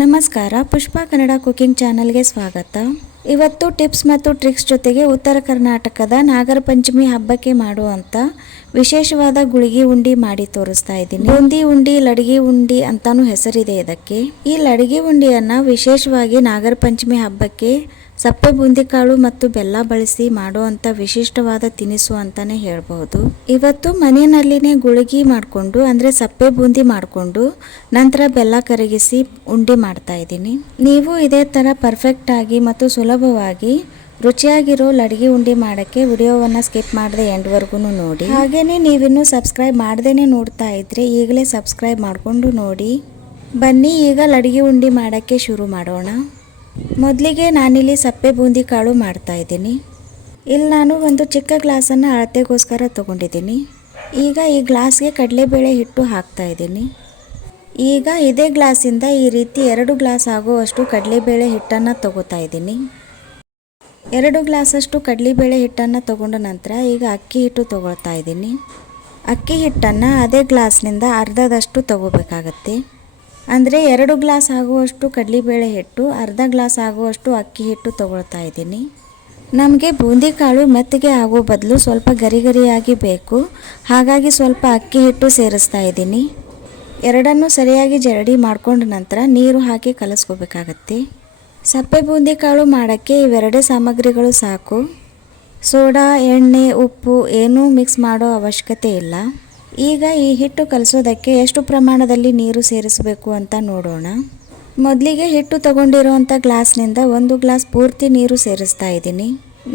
ನಮಸ್ಕಾರ, ಪುಷ್ಪಾ ಕನ್ನಡ ಕುಕಿಂಗ್ ಚಾನಲ್ಗೆ ಸ್ವಾಗತ. ಇವತ್ತು ಟಿಪ್ಸ್ ಮತ್ತು ಟ್ರಿಕ್ಸ್ ಜೊತೆಗೆ ಉತ್ತರ ಕರ್ನಾಟಕದ ನಾಗರ ಪಂಚಮಿ ಹಬ್ಬಕ್ಕೆ ಮಾಡುವಂಥ ವಿಶೇಷವಾದ ಗುಳಿಗೆ ಉಂಡಿ ಮಾಡಿ ತೋರಿಸ್ತಾ ಇದ್ದೀನಿ. ಬೂಂದಿ ಉಂಡಿ, ಲಡಗಿ ಉಂಡಿ ಅಂತಾನೂ ಹೆಸರಿದೆ ಇದಕ್ಕೆ. ಈ ಲಡಗಿ ಉಂಡಿಯನ್ನು ವಿಶೇಷವಾಗಿ ನಾಗರ ಪಂಚಮಿ ಹಬ್ಬಕ್ಕೆ ಸಪ್ಪೆ ಬೂಂದಿ ಕಾಳು ಮತ್ತು ಬೆಲ್ಲ ಬಳಸಿ ಮಾಡುವಂಥ ವಿಶಿಷ್ಟವಾದ ತಿನಿಸು ಅಂತಾನೆ ಹೇಳ್ಬಹುದು. ಇವತ್ತು ಮನೆಯಲ್ಲಿನೇ ಗುಳಿಗೆ ಮಾಡಿಕೊಂಡು ಅಂದರೆ ಸಪ್ಪೆ ಬೂಂದಿ ಮಾಡಿಕೊಂಡು ನಂತರ ಬೆಲ್ಲ ಕರಗಿಸಿ ಉಂಡಿ ಮಾಡ್ತಾ ಇದ್ದೀನಿ. ನೀವು ಇದೇ ಥರ ಪರ್ಫೆಕ್ಟ್ ಆಗಿ ಮತ್ತು ಸುಲಭವಾಗಿ ರುಚಿಯಾಗಿರೋ ಲಡಗಿ ಉಂಡಿ ಮಾಡೋಕ್ಕೆ ವಿಡಿಯೋವನ್ನು ಸ್ಕಿಪ್ ಮಾಡದೆ ಎಂಡ್ವರೆಗೂ ನೋಡಿ. ಹಾಗೆಯೇ ನೀವಿನ್ನೂ ಸಬ್ಸ್ಕ್ರೈಬ್ ಮಾಡ್ದೇನೆ ನೋಡ್ತಾ ಇದ್ರೆ ಈಗಲೇ ಸಬ್ಸ್ಕ್ರೈಬ್ ಮಾಡಿಕೊಂಡು ನೋಡಿ. ಬನ್ನಿ ಈಗ ಲಡಗಿ ಉಂಡಿ ಮಾಡೋಕ್ಕೆ ಶುರು ಮಾಡೋಣ. ಮೊದಲಿಗೆ ನಾನಿಲ್ಲಿ ಸಪ್ಪೆ ಬೂಂದಿ ಕಾಳು ಮಾಡ್ತಾ ಇದ್ದೀನಿ. ಇಲ್ಲಿ ನಾನು ಒಂದು ಚಿಕ್ಕ ಗ್ಲಾಸನ್ನು ಅಳತೆಗೋಸ್ಕರ ತೊಗೊಂಡಿದ್ದೀನಿ. ಈಗ ಈ ಗ್ಲಾಸ್ಗೆ ಕಡಲೆಬೇಳೆ ಹಿಟ್ಟು ಹಾಕ್ತಾ ಇದ್ದೀನಿ. ಈಗ ಇದೇ ಗ್ಲಾಸಿಂದ ಈ ರೀತಿ 2 ಗ್ಲಾಸ್ ಆಗುವಷ್ಟು ಕಡಲೆಬೇಳೆ ಹಿಟ್ಟನ್ನು ತಗೋತಾ ಇದ್ದೀನಿ. 2 ಗ್ಲಾಸಷ್ಟು ಕಡಲೆಬೇಳೆ ಹಿಟ್ಟನ್ನು ತಗೊಂಡ ನಂತರ ಈಗ ಅಕ್ಕಿ ಹಿಟ್ಟು ತಗೊಳ್ತಾ ಇದ್ದೀನಿ. ಅಕ್ಕಿ ಹಿಟ್ಟನ್ನು ಅದೇ ಗ್ಲಾಸ್ನಿಂದ ಅರ್ಧದಷ್ಟು ತಗೋಬೇಕಾಗತ್ತೆ. ಅಂದರೆ 2 ಗ್ಲಾಸ್ ಆಗುವಷ್ಟು ಕಡಲೆಬೇಳೆ ಹಿಟ್ಟು, ಅರ್ಧ ಗ್ಲಾಸ್ ಆಗುವಷ್ಟು ಅಕ್ಕಿ ಹಿಟ್ಟು ತಗೊಳ್ತಾ ಇದ್ದೀನಿ. ನಮಗೆ ಬೂಂದಿ ಕಾಳು ಮೆತ್ತಗೆ ಆಗೋ ಬದಲು ಸ್ವಲ್ಪ ಗರಿ ಗರಿಯಾಗಿ ಬೇಕು. ಹಾಗಾಗಿ ಸ್ವಲ್ಪ ಅಕ್ಕಿ ಹಿಟ್ಟು ಸೇರಿಸ್ತಾ ಇದ್ದೀನಿ. ಎರಡನ್ನೂ ಸರಿಯಾಗಿ ಜರಡಿ ಮಾಡ್ಕೊಂಡ ನಂತರ ನೀರು ಹಾಕಿ ಕಲಿಸ್ಕೋಬೇಕಾಗತ್ತೆ. ಸಪ್ಪೆ ಬೂಂದಿ ಕಾಳು ಮಾಡೋಕ್ಕೆ ಇವೆರಡೇ ಸಾಮಗ್ರಿಗಳು ಸಾಕು. ಸೋಡಾ, ಎಣ್ಣೆ, ಉಪ್ಪು ಏನೂ ಮಿಕ್ಸ್ ಮಾಡೋ ಅವಶ್ಯಕತೆ ಇಲ್ಲ. ಈಗ ಈ ಹಿಟ್ಟು ಕಲಸೋದಕ್ಕೆ ಎಷ್ಟು ಪ್ರಮಾಣದಲ್ಲಿ ನೀರು ಸೇರಿಸಬೇಕು ಅಂತ ನೋಡೋಣ. ಮೊದಲಿಗೆ ಹಿಟ್ಟು ತಗೊಂಡಿರೋವಂಥ ಗ್ಲಾಸ್ನಿಂದ 1 ಗ್ಲಾಸ್ ಪೂರ್ತಿ ನೀರು ಸೇರಿಸ್ತಾ ಇದ್ದೀನಿ.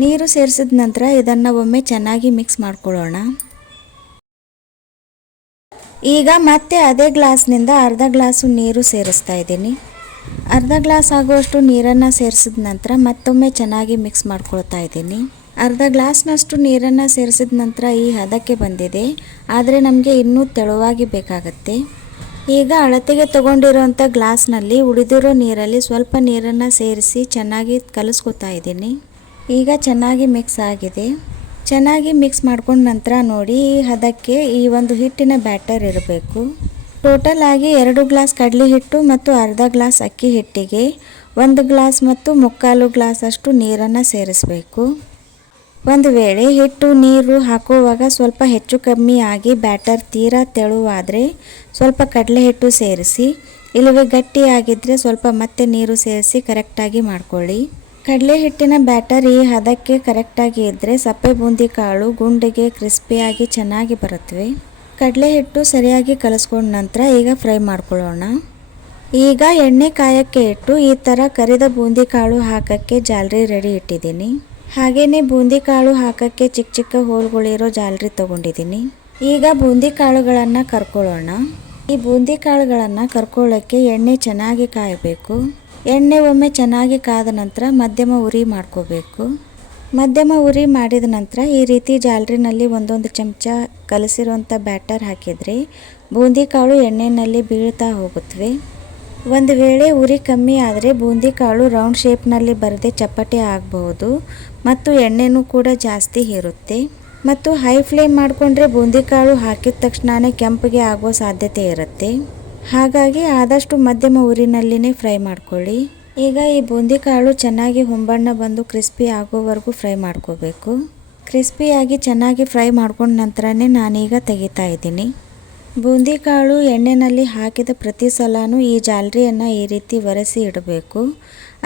ನೀರು ಸೇರಿಸಿದ ನಂತರ ಇದನ್ನು ಒಮ್ಮೆ ಚೆನ್ನಾಗಿ ಮಿಕ್ಸ್ ಮಾಡ್ಕೊಳ್ಳೋಣ. ಈಗ ಮತ್ತೆ ಅದೇ ಗ್ಲಾಸ್ನಿಂದ ಅರ್ಧ ಗ್ಲಾಸು ನೀರು ಸೇರಿಸ್ತಾ ಇದ್ದೀನಿ. ಅರ್ಧ ಗ್ಲಾಸ್ ಆಗುವಷ್ಟು ನೀರನ್ನು ಸೇರಿಸಿದ ನಂತರ ಮತ್ತೊಮ್ಮೆ ಚೆನ್ನಾಗಿ ಮಿಕ್ಸ್ ಮಾಡ್ಕೊಳ್ತಾ ಇದ್ದೀನಿ. ಅರ್ಧ ಗ್ಲಾಸ್ನಷ್ಟು ನೀರನ್ನು ಸೇರಿಸಿದ ನಂತರ ಈ ಹದಕ್ಕೆ ಬಂದಿದೆ. ಆದರೆ ನಮಗೆ ಇನ್ನೂ ತೆಳುವಾಗಿ ಬೇಕಾಗತ್ತೆ. ಈಗ ಅಳತೆಗೆ ತಗೊಂಡಿರೋಂಥ ಗ್ಲಾಸ್ನಲ್ಲಿ ಉಳಿದಿರೋ ನೀರಲ್ಲಿ ಸ್ವಲ್ಪ ನೀರನ್ನು ಸೇರಿಸಿ ಚೆನ್ನಾಗಿ ಕಲಿಸ್ಕೊತಾ ಇದ್ದೀನಿ. ಈಗ ಚೆನ್ನಾಗಿ ಮಿಕ್ಸ್ ಆಗಿದೆ. ಚೆನ್ನಾಗಿ ಮಿಕ್ಸ್ ಮಾಡ್ಕೊಂಡ ನಂತರ ನೋಡಿ ಈ ಹದಕ್ಕೆ ಈ ಒಂದು ಹಿಟ್ಟಿನ ಬ್ಯಾಟರ್ ಇರಬೇಕು. ಟೋಟಲ್ ಆಗಿ 2 ಗ್ಲಾಸ್ ಕಡಲೆ ಹಿಟ್ಟು ಮತ್ತು ಅರ್ಧ ಗ್ಲಾಸ್ ಅಕ್ಕಿ ಹಿಟ್ಟಿಗೆ 1 ಗ್ಲಾಸ್ ಮತ್ತು 3/4 ಗ್ಲಾಸ್ ಅಷ್ಟು ನೀರನ್ನು ಸೇರಿಸಬೇಕು. ಒಂದು ವೇಳೆ ಹಿಟ್ಟು ನೀರು ಹಾಕುವಾಗ ಸ್ವಲ್ಪ ಹೆಚ್ಚು ಕಮ್ಮಿ ಆಗಿ ಬ್ಯಾಟರ್ ತೀರಾ ತೆಳುವಾದರೆ ಸ್ವಲ್ಪ ಕಡಲೆ ಹಿಟ್ಟು ಸೇರಿಸಿ, ಇಲ್ಲವೇ ಗಟ್ಟಿಯಾಗಿದ್ದರೆ ಸ್ವಲ್ಪ ಮತ್ತೆ ನೀರು ಸೇರಿಸಿ ಕರೆಕ್ಟಾಗಿ ಮಾಡ್ಕೊಳ್ಳಿ. ಕಡಲೆ ಹಿಟ್ಟಿನ ಬ್ಯಾಟರ್ ಈ ಹದಕ್ಕೆ ಕರೆಕ್ಟಾಗಿ ಇದ್ದರೆ ಸಪ್ಪೆ ಬೂಂದಿ ಕಾಳು ಗುಂಡಿಗೆ ಕ್ರಿಸ್ಪಿಯಾಗಿ ಚೆನ್ನಾಗಿ ಬರುತ್ತವೆ. ಕಡಲೆ ಹಿಟ್ಟು ಸರಿಯಾಗಿ ಕಲಿಸ್ಕೊಂಡ ನಂತರ ಈಗ ಫ್ರೈ ಮಾಡ್ಕೊಳ್ಳೋಣ. ಈಗ ಎಣ್ಣೆ ಕಾಯಕ್ಕೆ ಇಟ್ಟು ಈ ಥರ ಕರಿದ ಬೂಂದಿ ಕಾಳು ಹಾಕೋಕ್ಕೆ ಜಾಲರಿ ರೆಡಿ ಇಟ್ಟಿದ್ದೀನಿ. ಹಾಗೆಯೇ ಬೂಂದಿ ಕಾಳು ಹಾಕೋಕ್ಕೆ ಚಿಕ್ಕ ಚಿಕ್ಕ ಹೋಲ್ಗಳಿರೋ ಜಾಲರಿ ತೊಗೊಂಡಿದ್ದೀನಿ. ಈಗ ಬೂಂದಿ ಕಾಳುಗಳನ್ನು ಕರ್ಕೊಳ್ಳೋಣ. ಈ ಬೂಂದಿ ಕಾಳುಗಳನ್ನು ಕರ್ಕೊಳ್ಳೋಕ್ಕೆ ಎಣ್ಣೆ ಚೆನ್ನಾಗಿ ಕಾಯಬೇಕು. ಎಣ್ಣೆ ಒಮ್ಮೆ ಚೆನ್ನಾಗಿ ಕಾದ ನಂತರ ಮಧ್ಯಮ ಉರಿ ಮಾಡ್ಕೋಬೇಕು. ಮಧ್ಯಮ ಉರಿ ಮಾಡಿದ ನಂತರ ಈ ರೀತಿ ಜಾಲರಿನಲ್ಲಿ 1 ಚಮಚ ಕಲಸಿರುವಂಥ ಬ್ಯಾಟರ್ ಹಾಕಿದರೆ ಬೂಂದಿ ಕಾಳು ಎಣ್ಣೆಯಲ್ಲಿ ಬೀಳ್ತಾ ಹೋಗುತ್ತವೆ. ಒಂದು ವೇಳೆ ಉರಿ ಕಮ್ಮಿ ಆದರೆ ಬೂಂದಿ ಕಾಳು ರೌಂಡ್ ಶೇಪ್ನಲ್ಲಿ ಬರದೆ ಚಪ್ಪಟೆ ಆಗಬಹುದು ಮತ್ತು ಎಣ್ಣೆನೂ ಕೂಡ ಜಾಸ್ತಿ ಹೀರುತ್ತೆ. ಮತ್ತು ಹೈ ಫ್ಲೇಮ್ ಮಾಡಿಕೊಂಡ್ರೆ ಬೂಂದಿ ಕಾಳು ಹಾಕಿದ ತಕ್ಷಣವೇ ಕೆಂಪಗೆ ಆಗೋ ಸಾಧ್ಯತೆ ಇರುತ್ತೆ. ಹಾಗಾಗಿ ಆದಷ್ಟು ಮಧ್ಯಮ ಉರಿನಲ್ಲಿನೇ ಫ್ರೈ ಮಾಡ್ಕೊಳ್ಳಿ. ಈಗ ಈ ಬೂಂದಿ ಕಾಳು ಚೆನ್ನಾಗಿ ಹೊಂಬಣ್ಣ ಬಂದು ಕ್ರಿಸ್ಪಿ ಆಗೋವರೆಗೂ ಫ್ರೈ ಮಾಡ್ಕೋಬೇಕು. ಕ್ರಿಸ್ಪಿಯಾಗಿ ಚೆನ್ನಾಗಿ ಫ್ರೈ ಮಾಡ್ಕೊಂಡ ನಂತರನೇ ನಾನೀಗ ತೆಗಿತಾ ಇದ್ದೀನಿ. ಬೂಂದಿ ಕಾಳು ಎಣ್ಣೆಯಲ್ಲಿ ಹಾಕಿದ ಪ್ರತಿ ಸಲನೂ ಈ ಜಾಲರಿಯನ್ನು ಈ ರೀತಿ ಒರೆಸಿ ಇಡಬೇಕು.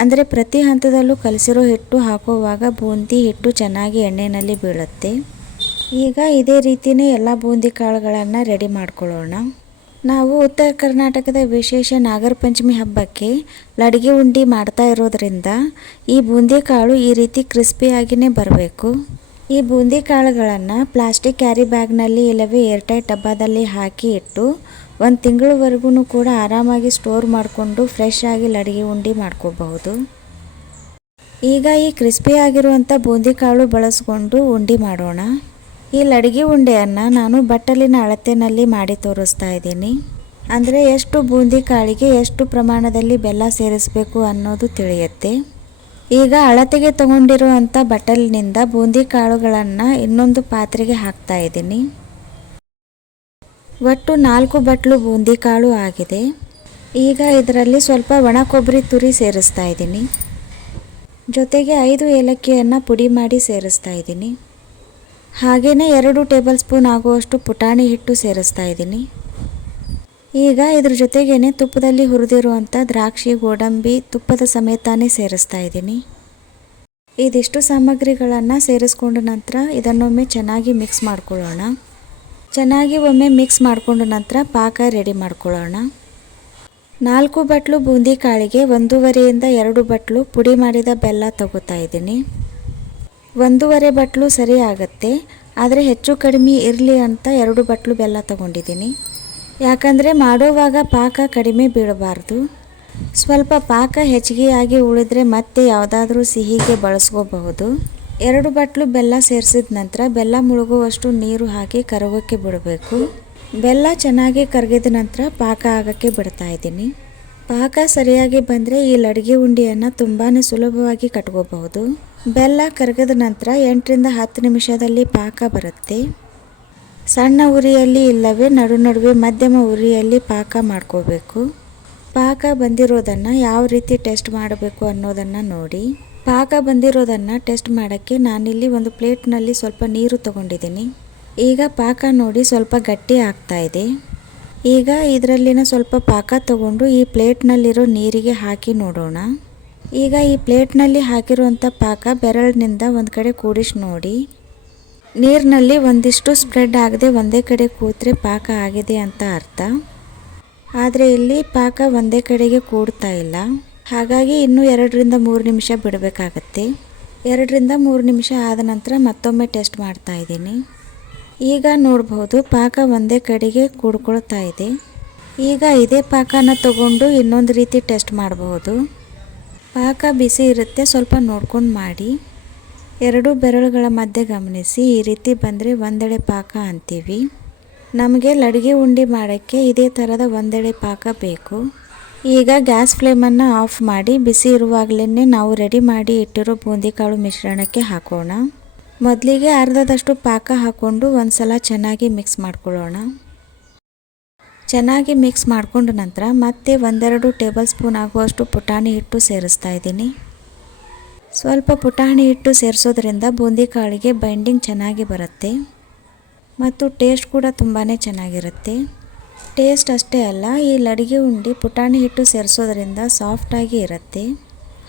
ಅಂದರೆ ಪ್ರತಿ ಹಂತದಲ್ಲೂ ಕಲಸಿರೋ ಹಿಟ್ಟು ಹಾಕುವಾಗ ಬೂಂದಿ ಹಿಟ್ಟು ಚೆನ್ನಾಗಿ ಎಣ್ಣೆಯಲ್ಲಿ ಬೀಳುತ್ತೆ. ಈಗ ಇದೇ ರೀತಿಯೇ ಎಲ್ಲ ಬೂಂದಿ ಕಾಳುಗಳನ್ನು ರೆಡಿ ಮಾಡ್ಕೊಳ್ಳೋಣ. ನಾವು ಉತ್ತರ ಕರ್ನಾಟಕದ ವಿಶೇಷ ನಾಗರ ಪಂಚಮಿ ಹಬ್ಬಕ್ಕೆ ಲಡಗಿ ಉಂಡಿ ಮಾಡ್ತಾ ಇರೋದ್ರಿಂದ ಈ ಬೂಂದಿ ಕಾಳು ಈ ರೀತಿ ಕ್ರಿಸ್ಪಿಯಾಗಿಯೇ ಬರಬೇಕು. ಈ ಬೂಂದಿ ಕಾಳುಗಳನ್ನು ಪ್ಲಾಸ್ಟಿಕ್ ಕ್ಯಾರಿ ಬ್ಯಾಗ್ನಲ್ಲಿ ಇಲ್ಲವೇ ಏರ್ಟೈಟ್ ಡಬ್ಬದಲ್ಲಿ ಹಾಕಿ ಇಟ್ಟು 1 ತಿಂಗಳವರೆಗೂ ಕೂಡ ಆರಾಮಾಗಿ ಸ್ಟೋರ್ ಮಾಡಿಕೊಂಡು ಫ್ರೆಶ್ ಆಗಿ ಲಡಗಿ ಉಂಡಿ ಮಾಡ್ಕೋಬಹುದು. ಈಗ ಈ ಕ್ರಿಸ್ಪಿಯಾಗಿರುವಂಥ ಬೂಂದಿ ಕಾಳು ಬಳಸ್ಕೊಂಡು ಉಂಡಿ ಮಾಡೋಣ. ಈ ಲಡಗಿ ಉಂಡೆಯನ್ನು ನಾನು ಬಟ್ಟಲಿನ ಅಳತೆಯಲ್ಲಿ ಮಾಡಿ ತೋರಿಸ್ತಾ ಇದ್ದೀನಿ. ಅಂದರೆ ಎಷ್ಟು ಬೂಂದಿ ಕಾಳಿಗೆ ಎಷ್ಟು ಪ್ರಮಾಣದಲ್ಲಿ ಬೆಲ್ಲ ಸೇರಿಸಬೇಕು ಅನ್ನೋದು ತಿಳಿಯುತ್ತೆ. ಈಗ ಅಳತೆಗೆ ತಗೊಂಡಿರುವಂಥ ಬಟ್ಟಲಿನಿಂದ ಬೂಂದಿ ಕಾಳುಗಳನ್ನು ಇನ್ನೊಂದು ಪಾತ್ರೆಗೆ ಹಾಕ್ತಾ ಇದ್ದೀನಿ. ಒಟ್ಟು 4 ಬಟ್ಲು ಬೂಂದಿ ಕಾಳು ಆಗಿದೆ. ಈಗ ಇದರಲ್ಲಿ ಸ್ವಲ್ಪ ಒಣ ಕೊಬ್ಬರಿ ತುರಿ ಸೇರಿಸ್ತಾ ಇದ್ದೀನಿ. ಜೊತೆಗೆ 5 ಏಲಕ್ಕಿಯನ್ನು ಪುಡಿ ಮಾಡಿ ಸೇರಿಸ್ತಾ ಇದ್ದೀನಿ. ಹಾಗೆಯೇ 2 ಟೇಬಲ್ ಸ್ಪೂನ್ ಆಗುವಷ್ಟು ಪುಟಾಣಿ ಹಿಟ್ಟು ಸೇರಿಸ್ತಾ ಇದ್ದೀನಿ. ಈಗ ಇದ್ರ ಜೊತೆಗೇ ತುಪ್ಪದಲ್ಲಿ ಹುರಿದಿರುವಂಥ ದ್ರಾಕ್ಷಿ, ಗೋಡಂಬಿ ತುಪ್ಪದ ಸಮೇತನೇ ಸೇರಿಸ್ತಾ ಇದ್ದೀನಿ. ಇದಿಷ್ಟು ಸಾಮಗ್ರಿಗಳನ್ನು ಸೇರಿಸ್ಕೊಂಡ ನಂತರ ಇದನ್ನೊಮ್ಮೆ ಚೆನ್ನಾಗಿ ಮಿಕ್ಸ್ ಮಾಡ್ಕೊಳ್ಳೋಣ. ಚೆನ್ನಾಗಿ ಒಮ್ಮೆ ಮಿಕ್ಸ್ ಮಾಡಿಕೊಂಡ ನಂತರ ಪಾಕ ರೆಡಿ ಮಾಡ್ಕೊಳ್ಳೋಣ. 4 ಬಟ್ಲು ಬೂಂದಿ ಕಾಳಿಗೆ 1.5ರಿಂದ 2 ಬಟ್ಲು ಪುಡಿ ಮಾಡಿದ ಬೆಲ್ಲ ತಗೋತಾ ಇದ್ದೀನಿ. 1.5 ಬಟ್ಲು ಸರಿ ಆಗುತ್ತೆ, ಆದರೆ ಹೆಚ್ಚು ಕಡಿಮೆ ಇರಲಿ ಅಂತ 2 ಬಟ್ಲು ಬೆಲ್ಲ ತಗೊಂಡಿದ್ದೀನಿ. ಯಾಕಂದರೆ ಮಾಡೋವಾಗ ಪಾಕ ಕಡಿಮೆ ಬೀಳಬಾರ್ದು. ಸ್ವಲ್ಪ ಪಾಕ ಹೆಚ್ಚಿಗೆ ಆಗಿ ಉಳಿದ್ರೆ ಮತ್ತೆ ಯಾವುದಾದ್ರೂ ಸಿಹಿಗೆ ಬಳಸ್ಕೋಬಹುದು. 2 ಬಟ್ಲು ಬೆಲ್ಲ ಸೇರಿಸಿದ ನಂತರ ಬೆಲ್ಲ ಮುಳುಗುವಷ್ಟು ನೀರು ಹಾಕಿ ಕರಗೋಕ್ಕೆ ಬಿಡಬೇಕು. ಬೆಲ್ಲ ಚೆನ್ನಾಗಿ ಕರಗಿದ ನಂತರ ಪಾಕ ಆಗೋಕ್ಕೆ ಬಿಡ್ತಾ ಇದ್ದೀನಿ. ಪಾಕ ಸರಿಯಾಗಿ ಬಂದರೆ ಈ ಲಡ್ಗೆ ಉಂಡೆಯನ್ನು ತುಂಬಾ ಸುಲಭವಾಗಿ ಕಟ್ಕೋಬಹುದು. ಬೆಲ್ಲ ಕರಗಿದ ನಂತರ 8ರಿಂದ 10 ನಿಮಿಷದಲ್ಲಿ ಪಾಕ ಬರುತ್ತೆ. ಸಣ್ಣ ಉರಿಯಲ್ಲಿ ಇಲ್ಲವೇ ನಡುವೆ ಮಧ್ಯಮ ಉರಿಯಲ್ಲಿ ಪಾಕ ಮಾಡ್ಕೋಬೇಕು. ಪಾಕ ಬಂದಿರೋದನ್ನು ಯಾವ ರೀತಿ ಟೆಸ್ಟ್ ಮಾಡಬೇಕು ಅನ್ನೋದನ್ನು ನೋಡಿ. ಪಾಕ ಬಂದಿರೋದನ್ನು ಟೆಸ್ಟ್ ಮಾಡೋಕ್ಕೆ ನಾನಿಲ್ಲಿ ಒಂದು ಪ್ಲೇಟ್ನಲ್ಲಿ ಸ್ವಲ್ಪ ನೀರು ತಗೊಂಡಿದ್ದೀನಿ. ಈಗ ಪಾಕ ನೋಡಿ ಸ್ವಲ್ಪ ಗಟ್ಟಿ ಆಗ್ತಾ ಇದೆ. ಈಗ ಇದರಲ್ಲಿನ ಸ್ವಲ್ಪ ಪಾಕ ತಗೊಂಡು ಈ ಪ್ಲೇಟ್ನಲ್ಲಿರೋ ನೀರಿಗೆ ಹಾಕಿ ನೋಡೋಣ. ಈಗ ಈ ಪ್ಲೇಟ್ನಲ್ಲಿ ಹಾಕಿರುವಂಥ ಪಾಕ ಬೆರಳಿನಿಂದ ಒಂದು ಕಡೆ ಕೂಡಿಸಿ ನೋಡಿ. ನೀರಿನಲ್ಲಿ ಒಂದಿಷ್ಟು ಸ್ಪ್ರೆಡ್ ಆಗದೆ ಒಂದೇ ಕಡೆ ಕೂತ್ರೆ ಪಾಕ ಆಗಿದೆ ಅಂತ ಅರ್ಥ. ಆದರೆ ಇಲ್ಲಿ ಪಾಕ ಒಂದೇ ಕಡೆಗೆ ಕೂಡ್ತಾ ಇಲ್ಲ. ಹಾಗಾಗಿ ಇನ್ನೂ 2ರಿಂದ 3 ನಿಮಿಷ ಬಿಡಬೇಕಾಗತ್ತೆ. 2ರಿಂದ 3 ನಿಮಿಷ ಆದ ನಂತರ ಮತ್ತೊಮ್ಮೆ ಟೆಸ್ಟ್ ಮಾಡ್ತಾ ಇದ್ದೀನಿ. ಈಗ ನೋಡ್ಬೋದು ಪಾಕ ಒಂದೇ ಕಡೆಗೆ ಕೂಡ್ಕೊಳ್ತಾ ಇದೆ. ಈಗ ಇದೇ ಪಾಕನ ತಗೊಂಡು ಇನ್ನೊಂದು ರೀತಿ ಟೆಸ್ಟ್ ಮಾಡಬಹುದು. ಪಾಕ ಬಿಸಿ ಇರುತ್ತೆ, ಸ್ವಲ್ಪ ನೋಡ್ಕೊಂಡು ಮಾಡಿ. 2 ಬೆರಳುಗಳ ಮಧ್ಯೆ ಗಮನಿಸಿ, ಈ ರೀತಿ ಬಂದರೆ ಒಂದೆಳೆ ಪಾಕ ಅಂತೀವಿ. ನಮಗೆ ಲಡ್ಗೆ ಉಂಡೆ ಮಾಡೋಕ್ಕೆ ಇದೇ ಥರದ ಒಂದೆಳೆ ಪಾಕ ಬೇಕು. ಈಗ ಗ್ಯಾಸ್ ಫ್ಲೇಮನ್ನು ಆಫ್ ಮಾಡಿ ಬಿಸಿ ಇರುವಾಗಲೇ ನಾವು ರೆಡಿ ಮಾಡಿ ಇಟ್ಟಿರೋ ಬೂಂದಿಕಾಳು ಮಿಶ್ರಣಕ್ಕೆ ಹಾಕೋಣ. ಮೊದಲಿಗೆ ಅರ್ಧದಷ್ಟು ಪಾಕ ಹಾಕ್ಕೊಂಡು ಒಂದು ಸಲ ಚೆನ್ನಾಗಿ ಮಿಕ್ಸ್ ಮಾಡ್ಕೊಳ್ಳೋಣ. ಚೆನ್ನಾಗಿ ಮಿಕ್ಸ್ ಮಾಡ್ಕೊಂಡ ನಂತರ ಮತ್ತೆ 1-2 ಟೇಬಲ್ ಸ್ಪೂನ್ ಆಗುವಷ್ಟು ಪುಟಾಣಿ ಹಿಟ್ಟು ಸೇರಿಸ್ತಾ ಇದ್ದೀನಿ. ಸ್ವಲ್ಪ ಪುಟಾಣಿ ಹಿಟ್ಟು ಸೇರಿಸೋದ್ರಿಂದ ಬೂಂದಿ ಕಾಳಿಗೆ ಬೈಂಡಿಂಗ್ ಚೆನ್ನಾಗಿ ಬರುತ್ತೆ ಮತ್ತು ಟೇಸ್ಟ್ ಕೂಡ ತುಂಬಾ ಚೆನ್ನಾಗಿರುತ್ತೆ. ಟೇಸ್ಟ್ ಅಷ್ಟೇ ಅಲ್ಲ, ಈ ಲಡ್ಗೆ ಉಂಡೆ ಪುಟಾಣಿ ಹಿಟ್ಟು ಸೇರಿಸೋದ್ರಿಂದ ಸಾಫ್ಟಾಗಿ ಇರುತ್ತೆ.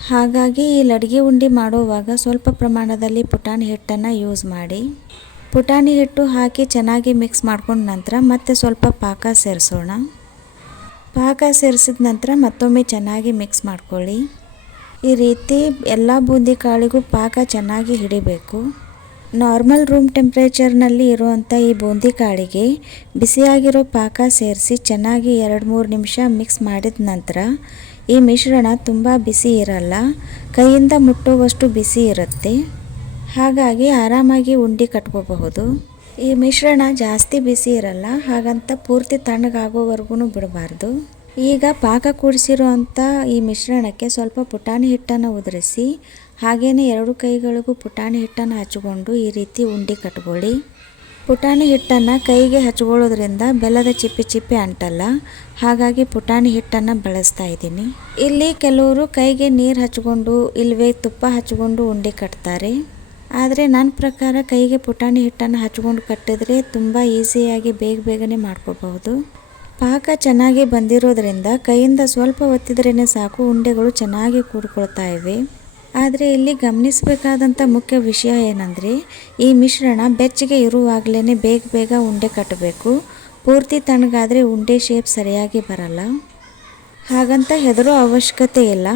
ಹಾಗಾಗಿ ಈ ಲಡ್ಗೆ ಉಂಡೆ ಮಾಡುವಾಗ ಸ್ವಲ್ಪ ಪ್ರಮಾಣದಲ್ಲಿ ಪುಟಾಣಿ ಹಿಟ್ಟನ್ನು ಯೂಸ್ ಮಾಡಿ. ಪುಟಾಣಿ ಹಿಟ್ಟು ಹಾಕಿ ಚೆನ್ನಾಗಿ ಮಿಕ್ಸ್ ಮಾಡ್ಕೊಂಡ ನಂತರ ಮತ್ತೆ ಸ್ವಲ್ಪ ಪಾಕ ಸೇರಿಸೋಣ. ಪಾಕ ಸೇರಿಸಿದ ನಂತರ ಮತ್ತೊಮ್ಮೆ ಚೆನ್ನಾಗಿ ಮಿಕ್ಸ್ ಮಾಡ್ಕೊಳ್ಳಿ. ಈ ರೀತಿ ಎಲ್ಲ ಬೂಂದಿ ಕಾಳಿಗೂ ಪಾಕ ಚೆನ್ನಾಗಿ ಹಿಡಿಬೇಕು. ನಾರ್ಮಲ್ ರೂಮ್ ಟೆಂಪ್ರೇಚರ್ನಲ್ಲಿ ಇರುವಂಥ ಈ ಬೂಂದಿ ಕಾಳಿಗೆ ಬಿಸಿಯಾಗಿರೋ ಪಾಕ ಸೇರಿಸಿ ಚೆನ್ನಾಗಿ 2-3 ನಿಮಿಷ ಮಿಕ್ಸ್ ಮಾಡಿದ ನಂತರ ಈ ಮಿಶ್ರಣ ತುಂಬ ಬಿಸಿ ಇರಲ್ಲ, ಕೈಯಿಂದ ಮುಟ್ಟುವಷ್ಟು ಬಿಸಿ ಇರುತ್ತೆ. ಹಾಗಾಗಿ ಆರಾಮಾಗಿ ಉಂಡೆ ಕಟ್ಕೋಬಹುದು. ಈ ಮಿಶ್ರಣ ಜಾಸ್ತಿ ಬಿಸಿ ಇರಲ್ಲ, ಹಾಗಂತ ಪೂರ್ತಿ ತಣ್ಣಗಾಗೋವರೆಗೂ ಬಿಡಬಾರ್ದು. ಈಗ ಪಾಕ ಕೂಡಿಸಿರುವಂಥ ಈ ಮಿಶ್ರಣಕ್ಕೆ ಸ್ವಲ್ಪ ಪುಟಾಣಿ ಹಿಟ್ಟನ್ನು ಉದುರಿಸಿ ಹಾಗೆಯೇ 2 ಕೈಗಳಿಗೂ ಪುಟಾಣಿ ಹಿಟ್ಟನ್ನು ಹಚ್ಚಿಕೊಂಡು ಈ ರೀತಿ ಉಂಡೆ ಕಟ್ಕೊಳ್ಳಿ. ಪುಟಾಣಿ ಹಿಟ್ಟನ್ನು ಕೈಗೆ ಹಚ್ಕೊಳ್ಳೋದ್ರಿಂದ ಬೆಲ್ಲದ ಚಿಪ್ಪಿ ಅಂಟಲ್ಲ, ಹಾಗಾಗಿ ಪುಟಾಣಿ ಹಿಟ್ಟನ್ನು ಬಳಸ್ತಾ ಇದ್ದೀನಿ. ಇಲ್ಲಿ ಕೆಲವರು ಕೈಗೆ ನೀರು ಹಚ್ಕೊಂಡು ಇಲ್ಲವೇ ತುಪ್ಪ ಹಚ್ಕೊಂಡು ಉಂಡೆ ಕಟ್ತಾರೆ. ಆದರೆ ನನ್ನ ಪ್ರಕಾರ ಕೈಗೆ ಪುಟಾಣಿ ಹಿಟ್ಟನ್ನು ಹಚ್ಕೊಂಡು ಕಟ್ಟಿದ್ರೆ ತುಂಬ ಈಸಿಯಾಗಿ ಬೇಗನೆ ಮಾಡ್ಕೋಬಹುದು. ಪಾಕ ಚೆನ್ನಾಗಿ ಬಂದಿರೋದ್ರಿಂದ ಕೈಯಿಂದ ಸ್ವಲ್ಪ ಒತ್ತಿದ್ರೇ ಸಾಕು, ಉಂಡೆಗಳು ಚೆನ್ನಾಗಿ ಕೂಡ್ಕೊಳ್ತಾ ಇವೆ. ಆದರೆ ಇಲ್ಲಿ ಗಮನಿಸಬೇಕಾದಂಥ ಮುಖ್ಯ ವಿಷಯ ಏನಂದರೆ ಈ ಮಿಶ್ರಣ ಬೆಚ್ಚಗೆ ಇರುವಾಗಲೇ ಬೇಗ ಉಂಡೆ ಕಟ್ಟಬೇಕು. ಪೂರ್ತಿ ತಣ್ಣಗಾದರೆ ಉಂಡೆ ಶೇಪ್ ಸರಿಯಾಗಿ ಬರಲ್ಲ. ಹಾಗಂತ ಹೆದರೋ ಅವಶ್ಯಕತೆ ಇಲ್ಲ.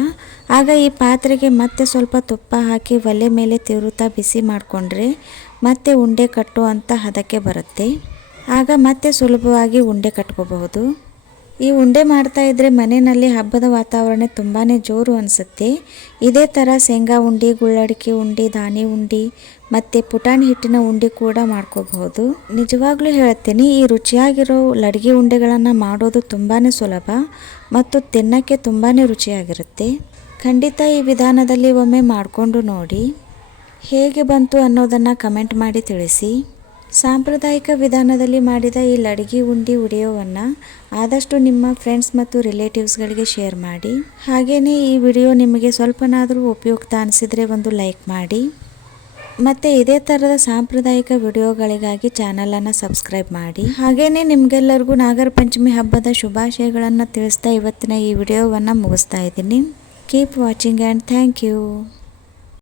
ಆಗ ಈ ಪಾತ್ರೆಗೆ ಮತ್ತೆ ಸ್ವಲ್ಪ ತುಪ್ಪ ಹಾಕಿ ಒಲೆ ಮೇಲೆ ತಿರುತ್ತಾ ಬಿಸಿ ಮಾಡಿಕೊಂಡ್ರೆ ಮತ್ತೆ ಉಂಡೆ ಕಟ್ಟುವಂಥ ಹದಕ್ಕೆ ಬರುತ್ತೆ. ಆಗ ಮತ್ತೆ ಸುಲಭವಾಗಿ ಉಂಡೆ ಕಟ್ಕೋಬಹುದು. ಈ ಉಂಡೆ ಮಾಡ್ತಾ ಇದ್ದರೆ ಮನೆಯಲ್ಲಿ ಹಬ್ಬದ ವಾತಾವರಣ ತುಂಬಾ ಜೋರು ಅನಿಸುತ್ತೆ. ಇದೇ ಥರ ಶೇಂಗಾ ಉಂಡೆ, ಗುಳ್ಳಡಿಕೆ ಉಂಡೆ, ದಾನಿ ಉಂಡೆ ಮತ್ತು ಪುಟಾಣಿ ಹಿಟ್ಟಿನ ಉಂಡೆ ಕೂಡ ಮಾಡ್ಕೋಬಹುದು. ನಿಜವಾಗ್ಲೂ ಹೇಳ್ತೀನಿ, ಈ ರುಚಿಯಾಗಿರೋ ಲಡ್ಗೆ ಉಂಡೆಗಳನ್ನು ಮಾಡೋದು ತುಂಬಾ ಸುಲಭ ಮತ್ತು ತಿನ್ನೋಕ್ಕೆ ತುಂಬಾ ರುಚಿಯಾಗಿರುತ್ತೆ. ಖಂಡಿತ ಈ ವಿಧಾನದಲ್ಲಿ ಒಮ್ಮೆ ಮಾಡಿಕೊಂಡು ನೋಡಿ. ಹೇಗೆ ಬಂತು ಅನ್ನೋದನ್ನು ಕಮೆಂಟ್ ಮಾಡಿ ತಿಳಿಸಿ. ಸಾಂಪ್ರದಾಯಿಕ ವಿಧಾನದಲ್ಲಿ ಮಾಡಿದ ಈ ಲಡಗಿ ಉಂಡಿ ವಿಡಿಯೋವನ್ನು ಆದಷ್ಟು ನಿಮ್ಮ ಫ್ರೆಂಡ್ಸ್ ಮತ್ತು ರಿಲೇಟಿವ್ಸ್ಗಳಿಗೆ ಶೇರ್ ಮಾಡಿ. ಹಾಗೆಯೇ ಈ ವಿಡಿಯೋ ನಿಮಗೆ ಸ್ವಲ್ಪನಾದರೂ ಉಪಯುಕ್ತ ಅನಿಸಿದರೆ ಒಂದು ಲೈಕ್ ಮಾಡಿ. ಮತ್ತು ಇದೇ ಥರದ ಸಾಂಪ್ರದಾಯಿಕ ವಿಡಿಯೋಗಳಿಗಾಗಿ ಚಾನಲನ್ನು ಸಬ್ಸ್ಕ್ರೈಬ್ ಮಾಡಿ. ಹಾಗೆಯೇ ನಿಮಗೆಲ್ಲರಿಗೂ ನಾಗರ ಪಂಚಮಿ ಹಬ್ಬದ ಶುಭಾಶಯಗಳನ್ನು ತಿಳಿಸ್ತಾ ಇವತ್ತಿನ ಈ ವಿಡಿಯೋವನ್ನು ಮುಗಿಸ್ತಾ ಇದ್ದೀನಿ. Keep watching and thank you.